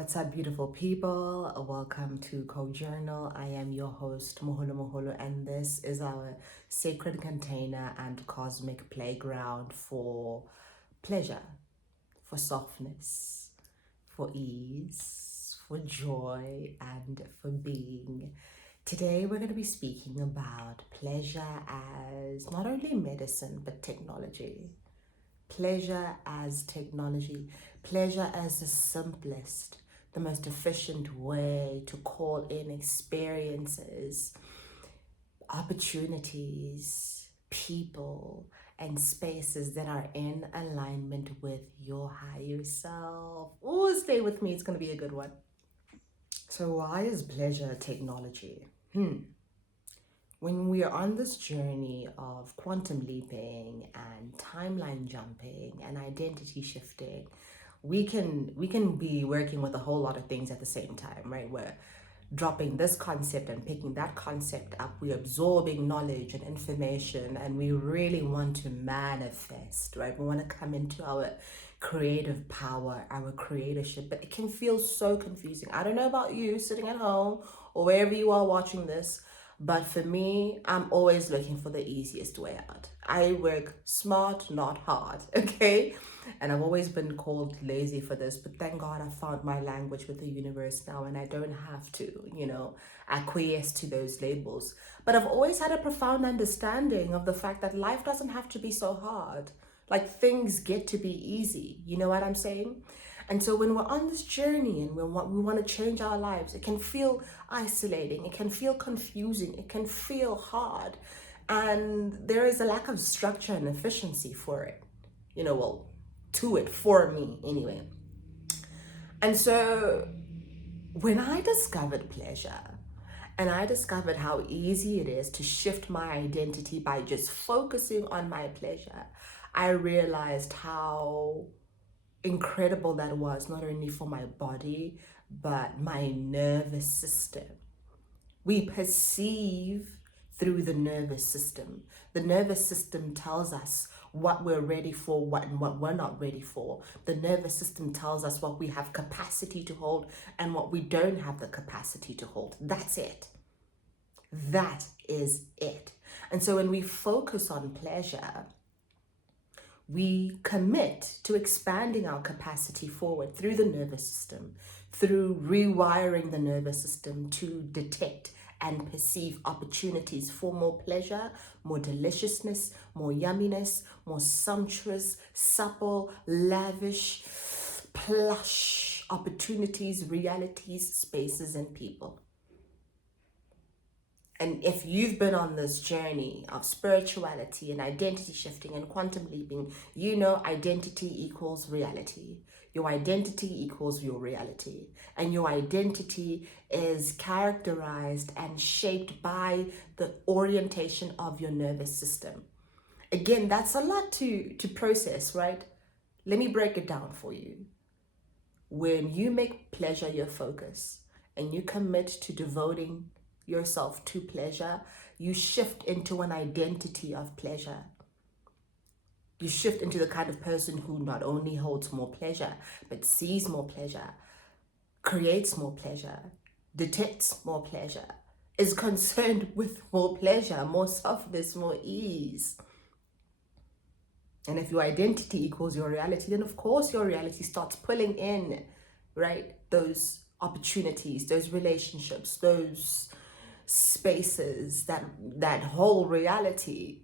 What's up, beautiful people? Welcome to Co-Journal. I am your host, Moholo Moholo, and this is our sacred container and cosmic playground for pleasure, for softness, for ease, for joy, and for being. Today, we're going to be speaking about pleasure as not only medicine, but technology. Pleasure as technology, pleasure as the simplest, the most efficient way to call in experiences, opportunities, people, and spaces that are in alignment with your higher self. Oh, stay with me, it's going to be a good one. So, why is pleasure technology? When we are on this journey of quantum leaping and timeline jumping and identity shifting, we can be working with a whole lot of things at the same time, right? We're dropping this concept and picking that concept up. We're absorbing knowledge and information, and we really want to manifest, right? We want to come into our creative power, our creatorship, but it can feel so confusing. I don't know about you sitting at home or wherever you are watching this, but for me, I'm always looking for the easiest way out. I work smart, not hard, okay? And I've always been called lazy for this, but thank God I found my language with the universe now and I don't have to, acquiesce to those labels. But I've always had a profound understanding of the fact that life doesn't have to be so hard. Like things get to be easy. You know what I'm saying? And so when we're on this journey and we want to change our lives, it can feel isolating, it can feel confusing, it can feel hard. And there is a lack of structure and efficiency for it. To it for me anyway. And so when I discovered pleasure and I discovered how easy it is to shift my identity by just focusing on my pleasure, I realized how incredible that was, not only for my body, but my nervous system. We perceive through the nervous system. The nervous system tells us what we're ready for, what we're not ready for. The nervous system tells us what we have capacity to hold and what we don't have the capacity to hold. That's it. That is it. And so when we focus on pleasure, we commit to expanding our capacity forward through the nervous system, through rewiring the nervous system to detect and perceive opportunities for more pleasure, more deliciousness, more yumminess, more sumptuous, supple, lavish, plush opportunities, realities, spaces, and people. And if you've been on this journey of spirituality and identity shifting and quantum leaping, you know identity equals reality. Your identity equals your reality. And your identity is characterized and shaped by the orientation of your nervous system. Again, that's a lot to process, right? Let me break it down for you. When you make pleasure your focus and you commit to devoting yourself to pleasure, you shift into an identity of pleasure. You shift into the kind of person who not only holds more pleasure, but sees more pleasure, creates more pleasure, detects more pleasure, is concerned with more pleasure, more softness, more ease. And if your identity equals your reality, then of course your reality starts pulling in, right? Those opportunities, those relationships, those spaces, that whole reality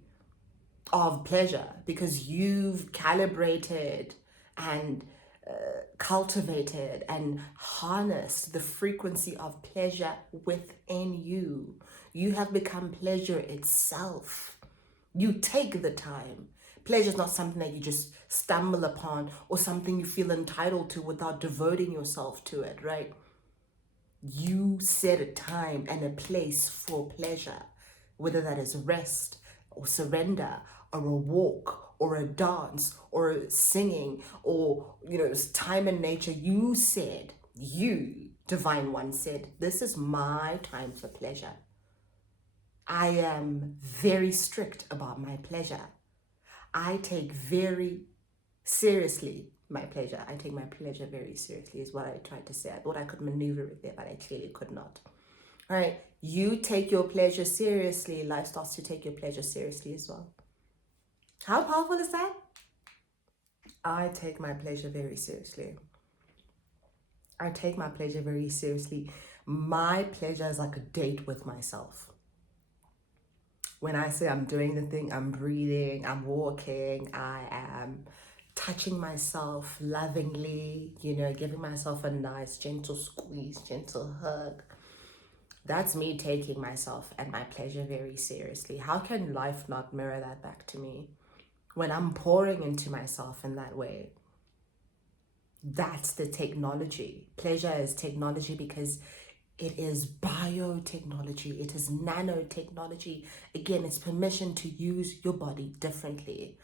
of pleasure, because you've calibrated and cultivated and harnessed the frequency of pleasure within you. You have become pleasure itself. You take the time. Pleasure is not something that you just stumble upon or something you feel entitled to without devoting yourself to it, right? You set a time and a place for pleasure, whether that is rest or surrender or a walk or a dance or singing or, time in nature. You, Divine One, said, this is my time for pleasure. I am very strict about my pleasure. I take very seriously my pleasure. I take my pleasure very seriously is what I tried to say. I thought I could maneuver it there, but I clearly could not. All right, you take your pleasure seriously, life starts to take your pleasure seriously as well. How powerful is that? I take my pleasure very seriously. I take my pleasure very seriously. My pleasure is like a date with myself. When I say I'm doing the thing, I'm breathing, I'm walking, I am touching myself lovingly, giving myself a nice, gentle squeeze, gentle hug. That's me taking myself and my pleasure very seriously. How can life not mirror that back to me? When I'm pouring into myself in that way, that's the technology. Pleasure is technology because it is biotechnology, it is nanotechnology. Again, it's permission to use your body differently.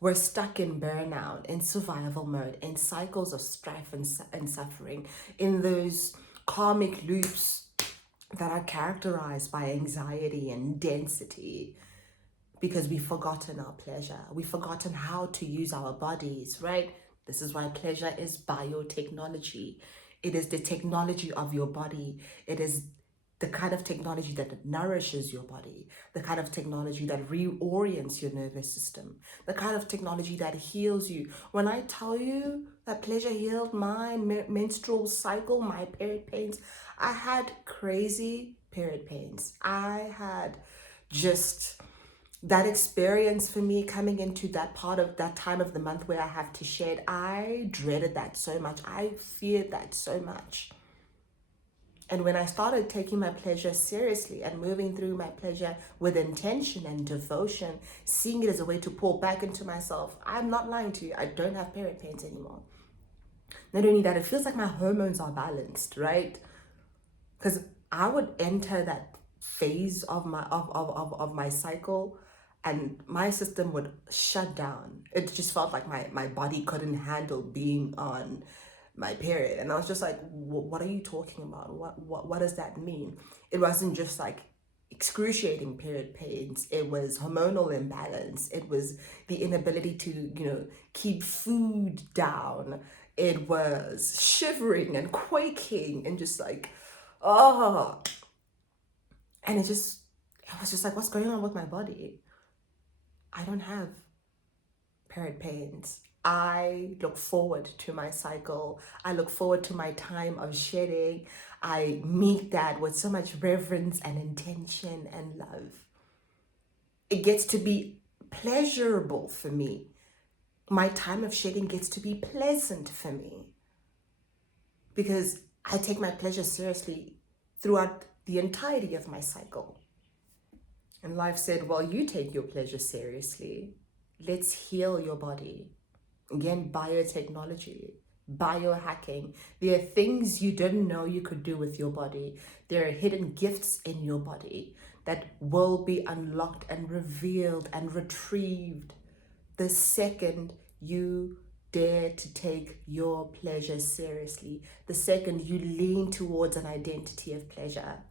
We're stuck in burnout, in survival mode, in cycles of strife and suffering, in those karmic loops that are characterized by anxiety and density because we've forgotten our pleasure. We've forgotten how to use our bodies, right? This is why pleasure is biotechnology. It is the technology of your body. It is the kind of technology that nourishes your body, the kind of technology that reorients your nervous system, the kind of technology that heals you. When I tell you that pleasure healed my menstrual cycle, my period pains, I had crazy period pains. I had just that experience for me coming into that part of that time of the month where I have to shed. I dreaded that so much. I feared that so much. And when I started taking my pleasure seriously and moving through my pleasure with intention and devotion, seeing it as a way to pour back into myself, I'm not lying to you, I don't have period pains anymore. Not only that, it feels like my hormones are balanced, right? Because I would enter that phase of my cycle and my system would shut down. It just felt like my body couldn't handle being on my period. And I was just like, what are you talking about? What does that mean? It wasn't just like excruciating period pains. It was hormonal imbalance. It was the inability to, keep food down. It was shivering and quaking and just like, oh. And it was just like, what's going on with my body? I don't have period pains. I look forward to my cycle. I look forward to my time of shedding. I meet that with so much reverence and intention and love. It gets to be pleasurable for me. My time of shedding gets to be pleasant for me because I take my pleasure seriously throughout the entirety of my cycle. And life said, well, you take your pleasure seriously. Let's heal your body. Again, biotechnology, biohacking. There are things you didn't know you could do with your body. There are hidden gifts in your body that will be unlocked and revealed and retrieved the second you dare to take your pleasure seriously, the second you lean towards an identity of pleasure,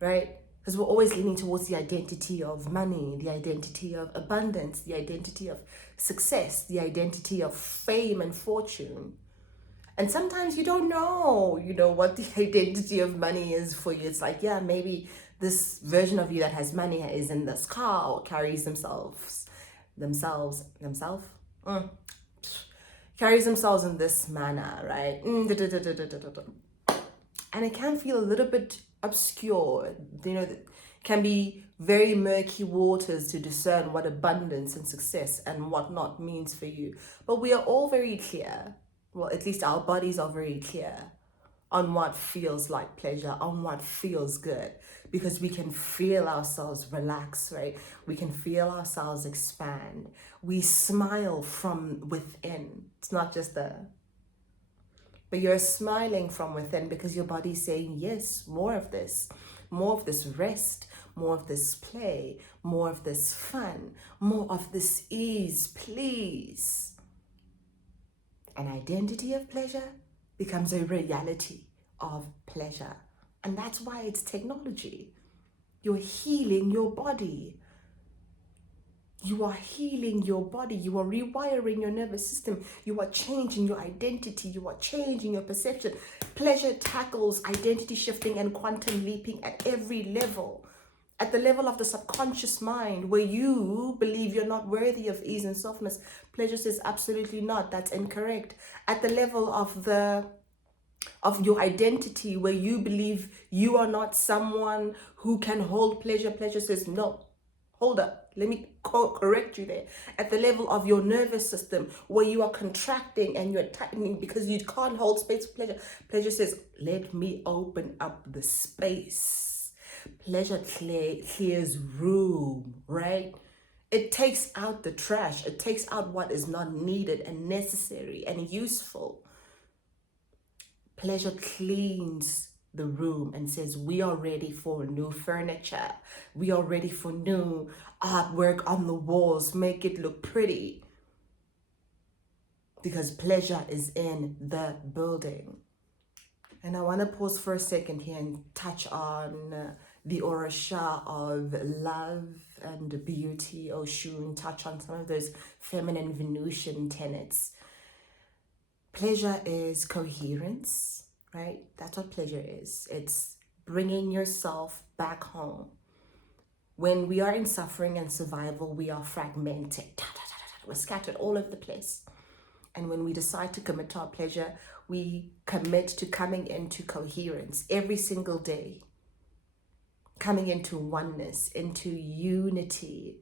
right? Because we're always leaning towards the identity of money, the identity of abundance, the identity of success, the identity of fame and fortune. And sometimes you don't know, what the identity of money is for you. It's like, yeah, maybe this version of you that has money is in this car or carries carries themselves in this manner, right? And it can feel a little bit obscure, can be very murky waters to discern what abundance and success and whatnot means for you. But we are all very clear, well, at least our bodies are very clear on what feels like pleasure, on what feels good, because we can feel ourselves relax, right? We can feel ourselves expand. We smile from within. It's not just but you're smiling from within because your body's saying, yes, more of this rest, more of this play, more of this fun, more of this ease, please. An identity of pleasure becomes a reality of pleasure. And that's why it's technology. You're healing your body. You are healing your body. You are rewiring your nervous system. You are changing your identity. You are changing your perception. Pleasure tackles identity shifting and quantum leaping at every level. At the level of the subconscious mind, where you believe you're not worthy of ease and softness, pleasure says absolutely not. That's incorrect. At the level of your identity, where you believe you are not someone who can hold pleasure, pleasure says no. Hold up, let me correct you there. At the level of your nervous system, where you are contracting and you're tightening because you can't hold space for pleasure, pleasure says, let me open up the space. Pleasure clears room, right? It takes out the trash. It takes out what is not needed and necessary and useful. Pleasure cleans the room and says, we are ready for new furniture. We are ready for new artwork on the walls. Make it look pretty. Because pleasure is in the building. And I want to pause for a second here and touch on the Orasha of love and beauty, Oshun, touch on some of those feminine Venusian tenets. Pleasure is coherence, right? That's what pleasure is. It's bringing yourself back home. When we are in suffering and survival, we are fragmented. We're scattered all over the place. And when we decide to commit to our pleasure, we commit to coming into coherence every single day, coming into oneness, into unity,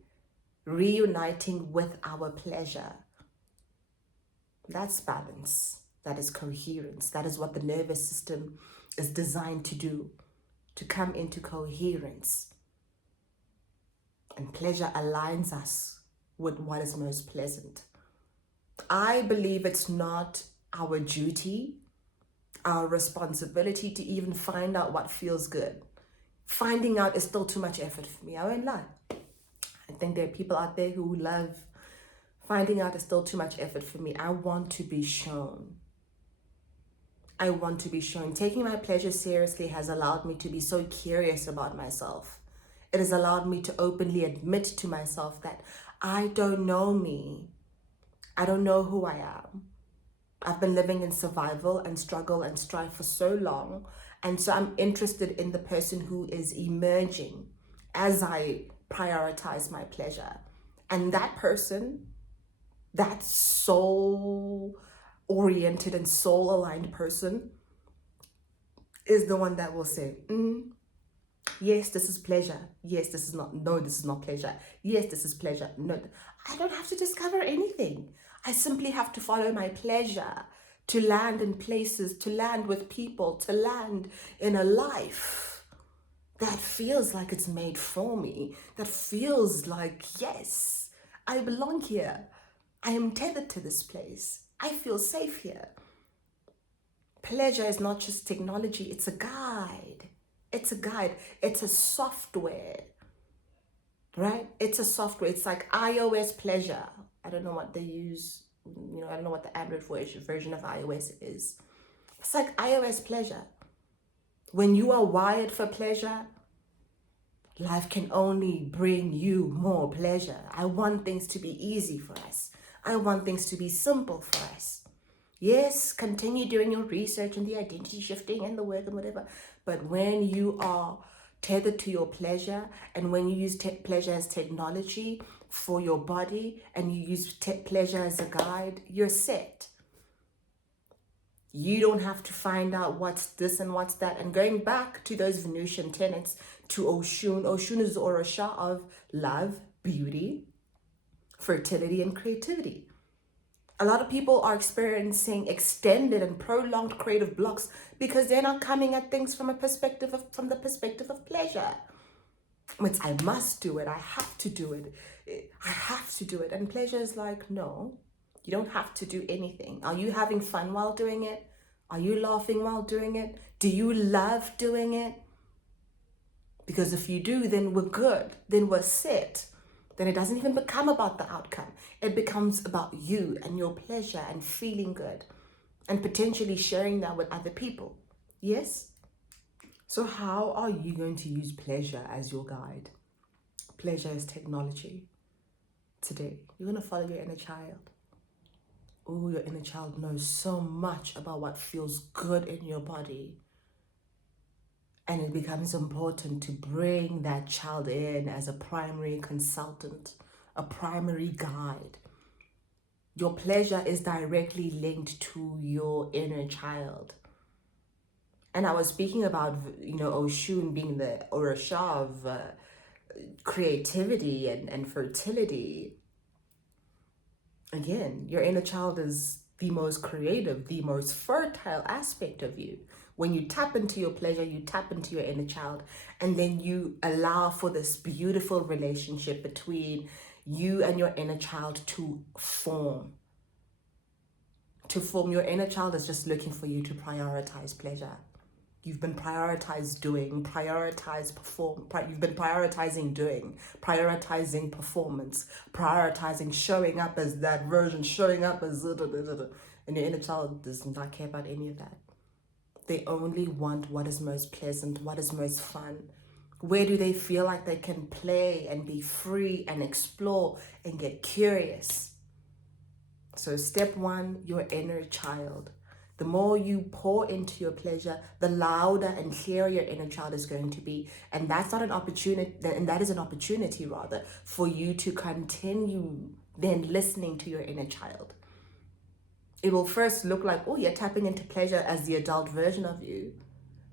reuniting with our pleasure. That's balance. That is coherence. That is what the nervous system is designed to do, to come into coherence. And pleasure aligns us with what is most pleasant. I believe it's not our duty, our responsibility to even find out what feels good. Finding out is still too much effort for me. I won't lie. I think there are people out there who love finding out is still too much effort for me. I want to be shown. I want to be shown. Taking my pleasure seriously has allowed me to be so curious about myself. It has allowed me to openly admit to myself that I don't know me. I don't know who I am. I've been living in survival and struggle and strife for so long. And so I'm interested in the person who is emerging as I prioritize my pleasure. And that person, that soul-oriented and soul-aligned person, is the one that will say, yes, this is pleasure. Yes, this is not. No, this is not pleasure. Yes, this is pleasure. No, I don't have to discover anything. I simply have to follow my pleasure to land in places, to land with people, to land in a life that feels like it's made for me, that feels like, yes, I belong here. I am tethered to this place. I feel safe here. Pleasure is not just technology, it's a guide. It's a guide. It's a software, right? It's a software. It's like iOS pleasure. I don't know what they use. I don't know what the Android version of iOS is. It's like iOS pleasure. When you are wired for pleasure, life can only bring you more pleasure. I want things to be easy for us. I want things to be simple for us. Yes, continue doing your research and the identity shifting and the work and whatever. But when you are tethered to your pleasure, and when you use pleasure as technology for your body, and you use pleasure as a guide, you're set. You don't have to find out what's this and what's that. And going back to those Venusian tenets, to Oshun. Oshun is the Orasha of love, beauty, fertility, and creativity. A lot of people are experiencing extended and prolonged creative blocks because they're not coming at things from the perspective of pleasure. It's I must do it. I have to do it. I have to do it. And pleasure is like, no, you don't have to do anything. Are you having fun while doing it? Are you laughing while doing it? Do you love doing it? Because if you do, then we're good. Then we're set. Then it doesn't even become about the outcome. It becomes about you and your pleasure and feeling good and potentially sharing that with other people. Yes? So how are you going to use pleasure as your guide? Pleasure is technology. today. You're going to follow your inner child. Oh, your inner child knows so much about what feels good in your body. And it becomes important to bring that child in as a primary consultant, a primary guide. Your pleasure is directly linked to your inner child. And I was speaking about, Oshun being the Orisha of creativity and fertility. Again, your inner child is the most creative, the most fertile aspect of you. When you tap into your pleasure, you tap into your inner child, and then you allow for this beautiful relationship between you and your inner child to form. Your inner child is just looking for you to prioritize pleasure. You've been prioritizing doing, prioritizing performance, prioritizing showing up as that version, showing up as and your inner child does not care about any of that. They only want what is most pleasant, what is most fun. Where do they feel like they can play and be free and explore and get curious? So step one, your inner child. The more you pour into your pleasure, the louder and clearer your inner child is going to be. And that's not an opportunity, and that is an opportunity rather, for you to continue then listening to your inner child. It will first look like, oh, you're tapping into pleasure as the adult version of you.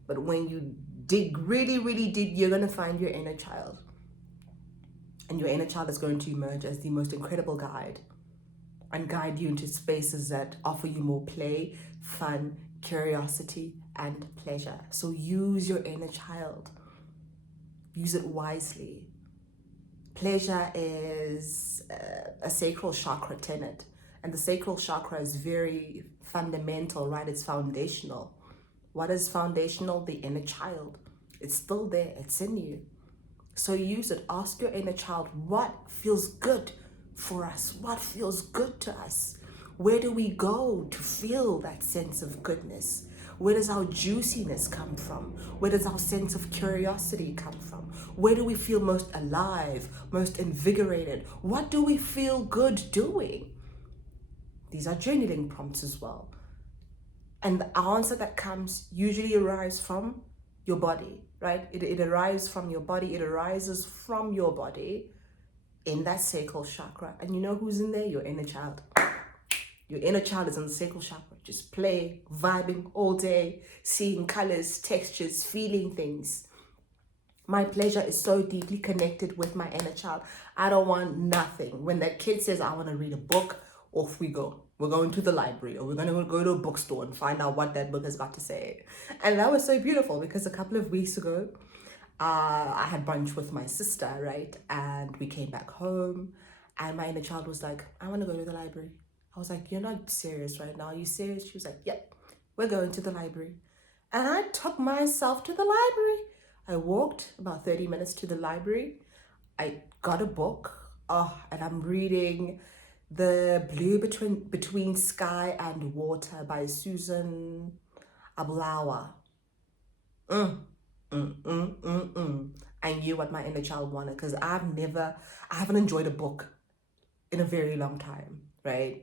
But when you dig really, really deep, you're going to find your inner child. And your inner child is going to emerge as the most incredible guide and guide you into spaces that offer you more play, fun, curiosity, and pleasure. So use your inner child. Use it wisely. Pleasure is a sacral chakra tenet. And the sacral chakra is very fundamental, right? It's foundational. What is foundational? The inner child. It's still there. It's in you. So use it. Ask your inner child, what feels good for us? What feels good to us? Where do we go to feel that sense of goodness? Where does our juiciness come from? Where does our sense of curiosity come from? Where do we feel most alive, most invigorated? What do we feel good doing? These are journaling prompts as well. And the answer that comes usually arrives from your body, right? It arrives from your body. It arises from your body in that sacral chakra. And you know who's in there? Your inner child. Your inner child is in the sacral chakra. Just play, vibing all day, seeing colors, textures, feeling things. My pleasure is so deeply connected with my inner child. I don't want nothing. When that kid says, I want to read a book, off we go. We're going to the library, or we're going to go to a bookstore and find out what that book has got to say. And that was so beautiful because a couple of weeks ago, I had brunch with my sister, right? And we came back home and my inner child was like, I want to go to the library. I was like, you're not serious right now. Are you serious? She was like, yep, we're going to the library. And I took myself to the library. I walked about 30 minutes to the library. I got a book. And I'm reading The Blue Between Sky and Water by Susan Ablawa. I knew what my inner child wanted because I haven't enjoyed a book in a very long time, right?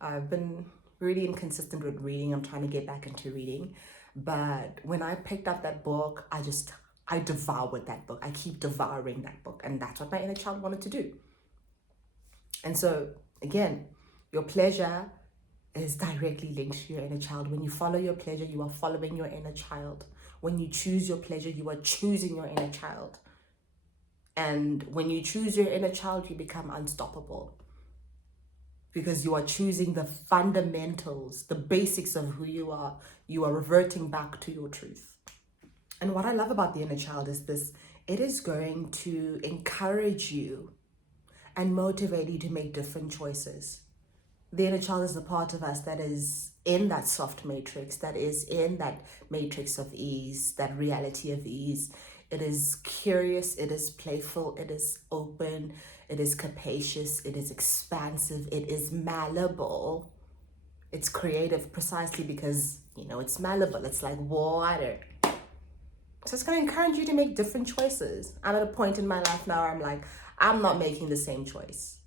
I've been really inconsistent with reading. I'm trying to get back into reading. But when I picked up that book, I devoured that book. I keep devouring that book. And that's what my inner child wanted to do. And so, again, your pleasure is directly linked to your inner child. When you follow your pleasure, you are following your inner child. When you choose your pleasure, you are choosing your inner child. And when you choose your inner child, you become unstoppable. Because you are choosing the fundamentals, the basics of who you are. You are reverting back to your truth. And what I love about the inner child is this: it is going to encourage you and motivate you to make different choices. The inner child is the part of us that is in that soft matrix, that is in that matrix of ease, that reality of ease. It is curious, it is playful, it is open, it is capacious, it is expansive, it is malleable. It's creative precisely because, it's malleable. It's like water. So it's going to encourage you to make different choices. I'm at a point in my life now where I'm like, I'm not making the same choice.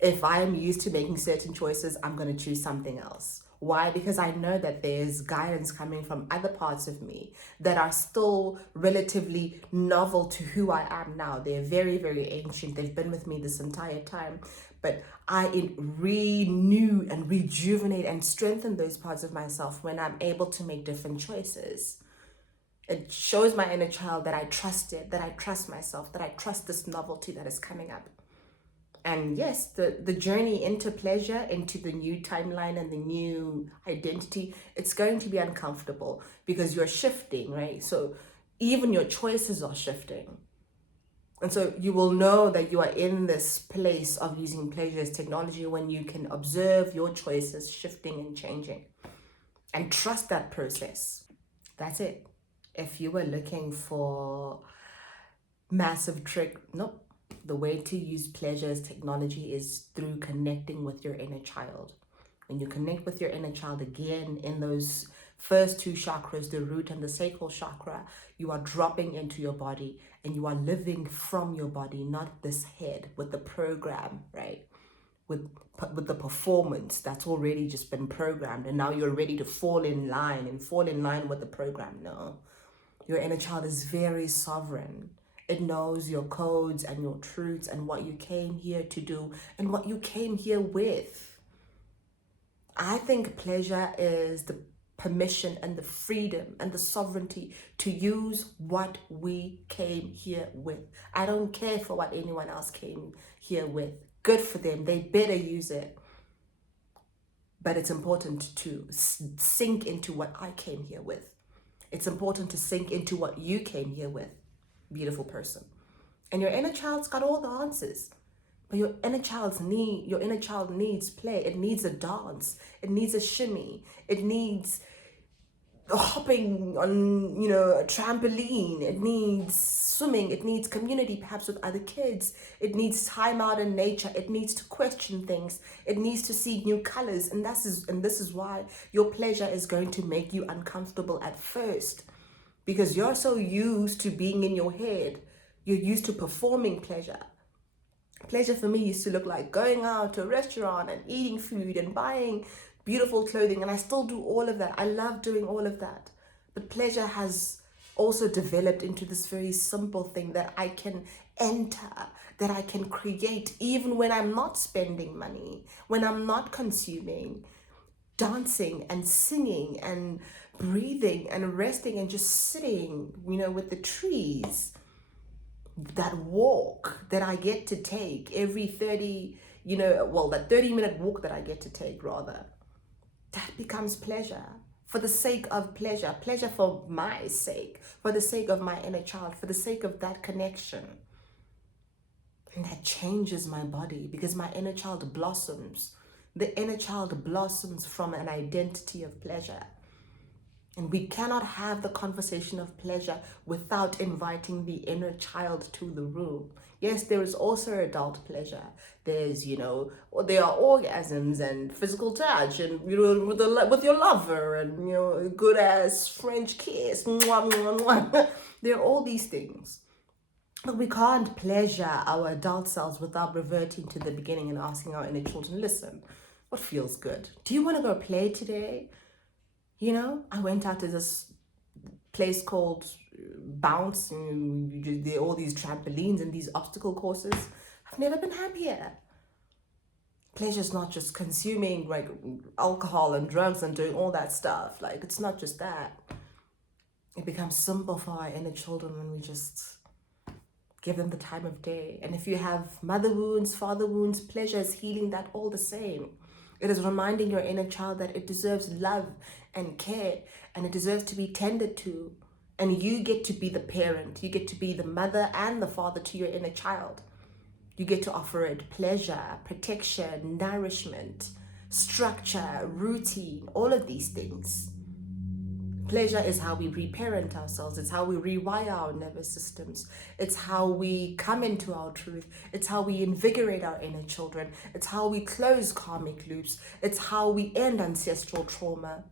If I am used to making certain choices, I'm going to choose something else. Why? Because I know that there's guidance coming from other parts of me that are still relatively novel to who I am now. They're very, very ancient. They've been with me this entire time. But I renew and rejuvenate and strengthen those parts of myself when I'm able to make different choices. It shows my inner child that I trust it, that I trust myself, that I trust this novelty that is coming up. And yes, the journey into pleasure, into the new timeline and the new identity, it's going to be uncomfortable because you're shifting, right? So even your choices are shifting. And so you will know that you are in this place of using pleasure as technology when you can observe your choices shifting and changing and trust that process. That's it. If you were looking for massive trick, nope. The way to use pleasure as technology is through connecting with your inner child. When you connect with your inner child again in those first two chakras, the root and the sacral chakra, you are dropping into your body and you are living from your body, not this head with the program, right? With the performance that's already just been programmed, and now you're ready to fall in line with the program. No, your inner child is very sovereign. It knows your codes and your truths and what you came here to do and what you came here with. I think pleasure is the permission and the freedom and the sovereignty to use what we came here with. I don't care for what anyone else came here with. Good for them. They better use it. But it's important to sink into what I came here with. It's important to sink into what you came here with, beautiful person. And your inner child's got all the answers. But your inner child needs play. It needs a dance. It needs a shimmy. It needs hopping on, a trampoline. It needs swimming. It needs community, perhaps with other kids. It needs time out in nature. It needs to question things. It needs to see new colors. And this is why your pleasure is going to make you uncomfortable at first, because you're so used to being in your head. You're used to performing pleasure. Pleasure for me used to look like going out to a restaurant and eating food and buying beautiful clothing. And I still do all of that. I love doing all of that. But pleasure has also developed into this very simple thing that I can enter, that I can create, even when I'm not spending money, when I'm not consuming, dancing and singing and breathing and resting and just sitting, with the trees. That walk that I get to take every 30, that 30-minute walk that I get to take, rather, that becomes pleasure for the sake of pleasure, pleasure for my sake, for the sake of my inner child, for the sake of that connection. And that changes my body because my inner child blossoms. The inner child blossoms from an identity of pleasure. And we cannot have the conversation of pleasure without inviting the inner child to the room. Yes, there is also adult pleasure. There's, there are orgasms and physical touch and, with your lover and, good ass French kiss. Mwah, mwah, mwah. There are all these things. But we can't pleasure our adult selves without reverting to the beginning and asking our inner children, listen, what feels good? Do you want to go play today? I went out to this place called Bounce, and there are all these trampolines and these obstacle courses. I've never been happier. Pleasure's not just consuming like alcohol and drugs and doing all that stuff. Like, it's not just that. It becomes simple for our inner children when we just give them the time of day. And if you have mother wounds, father wounds, pleasure is healing that all the same. It is reminding your inner child that it deserves love and care, and it deserves to be tended to. And you get to be the parent. You get to be the mother and the father to your inner child. You get to offer it pleasure, protection, nourishment, structure, routine, all of these things. Pleasure is how we reparent ourselves. It's how we rewire our nervous systems. It's how we come into our truth. It's how we invigorate our inner children. It's how we close karmic loops. It's how we end ancestral trauma.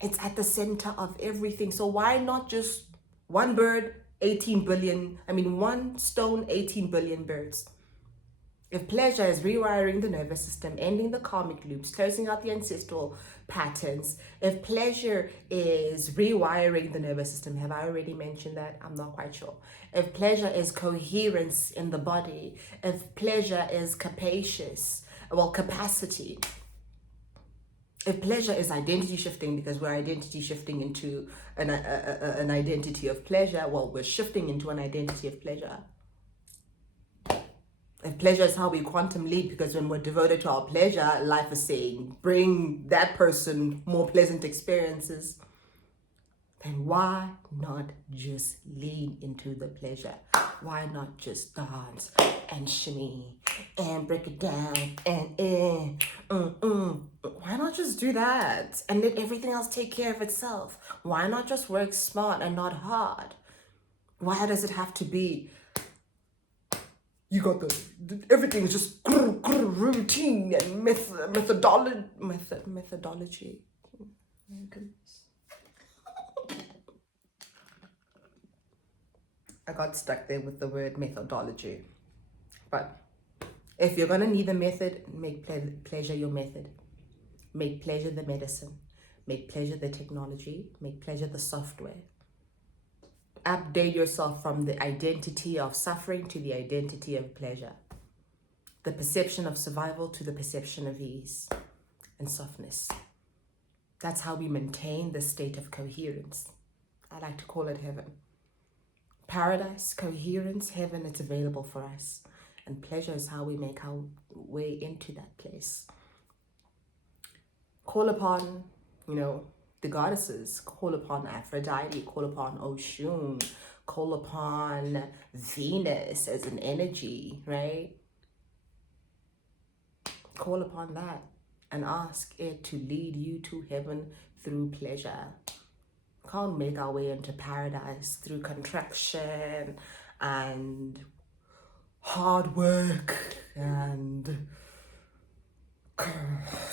It's at the center of everything. So why not just one bird, 18 billion, one stone, 18 billion birds? If pleasure is rewiring the nervous system, ending the karmic loops, closing out the ancestral patterns, if pleasure is rewiring the nervous system, have I already mentioned that? I'm not quite sure. If pleasure is coherence in the body, if pleasure is capacity, if pleasure is identity shifting, because we're identity shifting into an identity of pleasure, well, we're shifting into an identity of pleasure. If pleasure is how we quantum leap, because when we're devoted to our pleasure, life is saying, bring that person more pleasant experiences, then why not just lean into the pleasure? Why not just dance and shimmy and break it down and why not just do that and let everything else take care of itself? Why not just work smart and not hard? Why does it have to be you got everything's just routine and methodology. Oh, goodness. I got stuck there with the word methodology. But if you're going to need a method, make pleasure your method. Make pleasure the medicine. Make pleasure the technology. Make pleasure the software. Update yourself from the identity of suffering to the identity of pleasure. The perception of survival to the perception of ease and softness. That's how we maintain the state of coherence. I like to call it heaven. Paradise, coherence, heaven, it's available for us. And pleasure is how we make our way into that place. Call upon, the goddesses. Call upon Aphrodite. Call upon Oshun. Call upon Venus as an energy, right? Call upon that and ask it to lead you to heaven through pleasure. Can't make our way into paradise through contraction and hard work and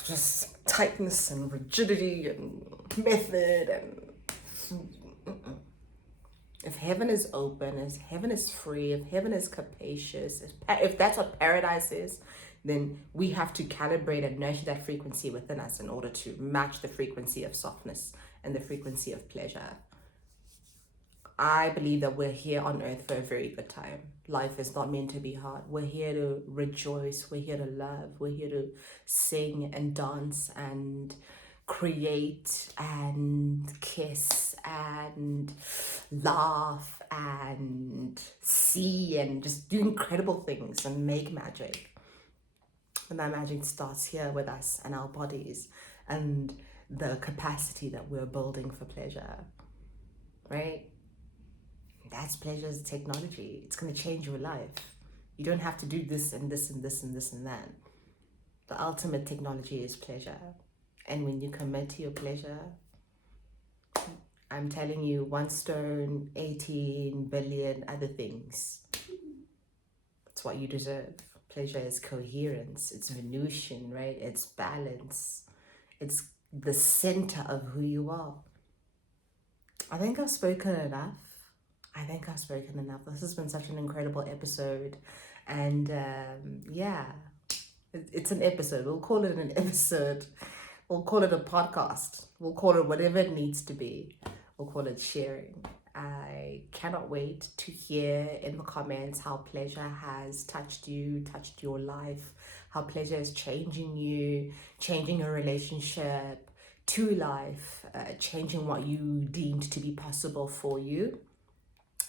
just tightness and rigidity and method. And if heaven is open, if heaven is free, if heaven is capacious, if that's what paradise is, then we have to calibrate and nurture that frequency within us in order to match the frequency of softness and the frequency of pleasure. I believe that we're here on earth for a very good time. Life is not meant to be hard. We're here to rejoice. We're here to love. We're here to sing and dance and create and kiss and laugh and see and just do incredible things and make magic. And that magic starts here with us and our bodies and the capacity that we're building for pleasure, right? That's pleasure's technology. It's going to change your life. You don't have to do this and this and this and this and that. The ultimate technology is pleasure. And when you commit to your pleasure, I'm telling you, 1 stone, 18 billion other things. It's what you deserve. Pleasure is coherence. It's Venusian, right? It's balance. It's the center of who you are. I think I've spoken enough. This has been such an incredible episode. And it's an episode. We'll call it an episode. We'll call it a podcast. We'll call it whatever it needs to be. We'll call it sharing. I cannot wait to hear in the comments how pleasure has touched you, touched your life, how pleasure is changing you, changing your relationship to life, changing what you deemed to be possible for you.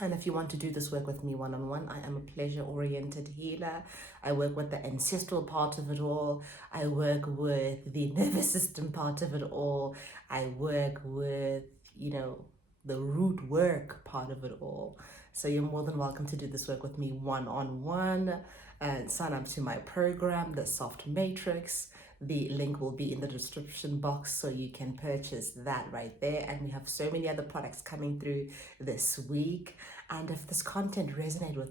And if you want to do this work with me one-on-one, I am a pleasure-oriented healer. I work with the ancestral part of it all. I work with the nervous system part of it all. I work with, the root work part of it all. So you're more than welcome to do this work with me one-on-one and sign up to my program, the Soft Matrix. The link will be in the description box so you can purchase that right there. And we have so many other products coming through this week. And if this content resonated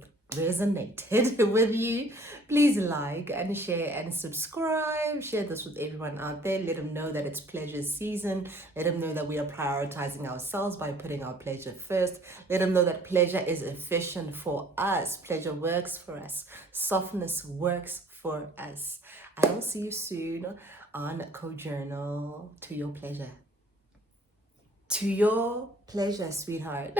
with you, please like and share and subscribe. Share this with everyone out there. Let them know that it's pleasure season. Let them know that we are prioritizing ourselves by putting our pleasure first. Let them know that pleasure is efficient for us. Pleasure works for us. Softness works for us. I will see you soon on Co-Journal. To your pleasure. To your pleasure, sweetheart.